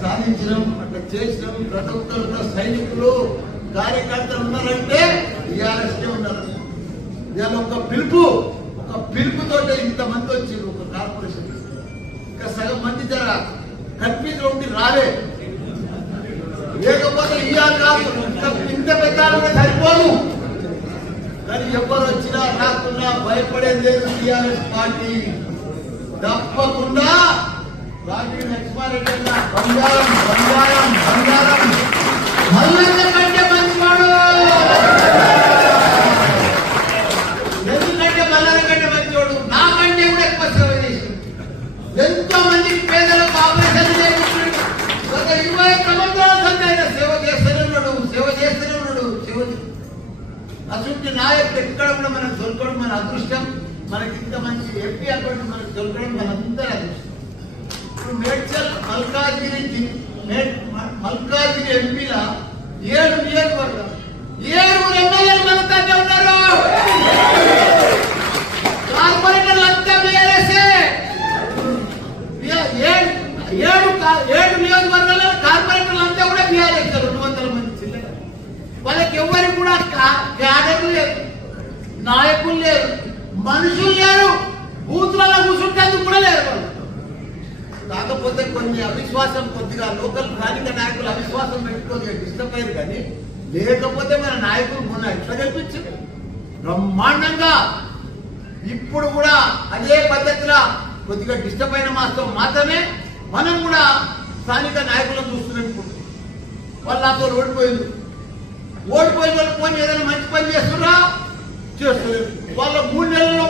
సాధించడం అట్లా చేసినాం. ప్రతి ఒక్కరు సైనికులు కార్యకర్తలు ఉన్నారంటే టీఆర్ఎస్కే ఉన్నారు. ఇవాళ ఒక పిలుపుతో ఇంతమంది వచ్చారు ఒక కార్పొరేషన్. ఇంకా సగం మంది జర కన్ఫ్యూజ్ ఉండి రాలే, లేకపోతే ఇవాళ కాదు ఇంత పెట్టాలంటే సరిపోను. కానీ ఎవరు వచ్చినా రాకున్నా భయపడేది లేదు. టీఆర్ఎస్ పార్టీ తప్పకుండా రాజీ లక్ష్మారెడ్డి అన్న బంగారం బంగారం బంగారం మల్లన్న కంటే మంచివాడు. ఎందుకంటే మల్లన్న కంటే మంచివాడు నాకంటే కూడా ఎక్కువ సేవ చేసి ఎంతో మందికి పేదలకు ఆపరేషన్ చేయించాడు. గత 20 సంవత్సరాల సంది ఆయన సేవ చేస్తూనే ఉన్నాడు. అటువంటి నాయకుడు ఎక్కడ కూడా మనకు దొరకడం మన అదృష్టం. మనకి ఇంత మంచి ఎంపీ అకౌంట్ మనకు దొరకడం మనందరి అదృష్టం. ఇప్పుడు మేడ్చల్ మల్కాజ్గిరి ఎంపీల 7 నియోజకవర్గాలు 7 ఎమ్మెల్యేలు మనతోనే ఉన్నారు. కార్పొరేటర్లు అంతా బీఆర్ఎస్ఏ. 7 నియోజకవర్గాల్లో కార్పొరేటర్లు అంతా కూడా బీఆర్ఎస్. 200 మంది చిల్లర. వాళ్ళకి ఎవరికి కూడా క్యాడర్లు లేరు, నాయకులు లేరు, మనుషులు లేరు, బూతులలో కూర్చుంటేందుకు కూడా లేరు వాళ్ళు. కాకపోతే కొన్ని అవిశ్వాసం కొద్దిగా లోకల్ స్థానిక నాయకులు అవిశ్వాసం పెట్టుకొని డిస్టర్బ్ అయ్యారు. కానీ లేకపోతే మన నాయకులు మొన్న ఎట్లా కల్పించారు బ్రహ్మాండంగా. ఇప్పుడు కూడా అదే పద్ధతిలో కొద్దిగా డిస్టర్బ్ అయిన మాత్రమే మనం కూడా స్థానిక నాయకులను చూస్తున్నాం. వాళ్ళు నాతో ఓడిపోయిన వాళ్ళు పోయి ఏదైనా మంచి పని చేస్తున్నా చేస్తారు. వాళ్ళ 3 నెలల్లో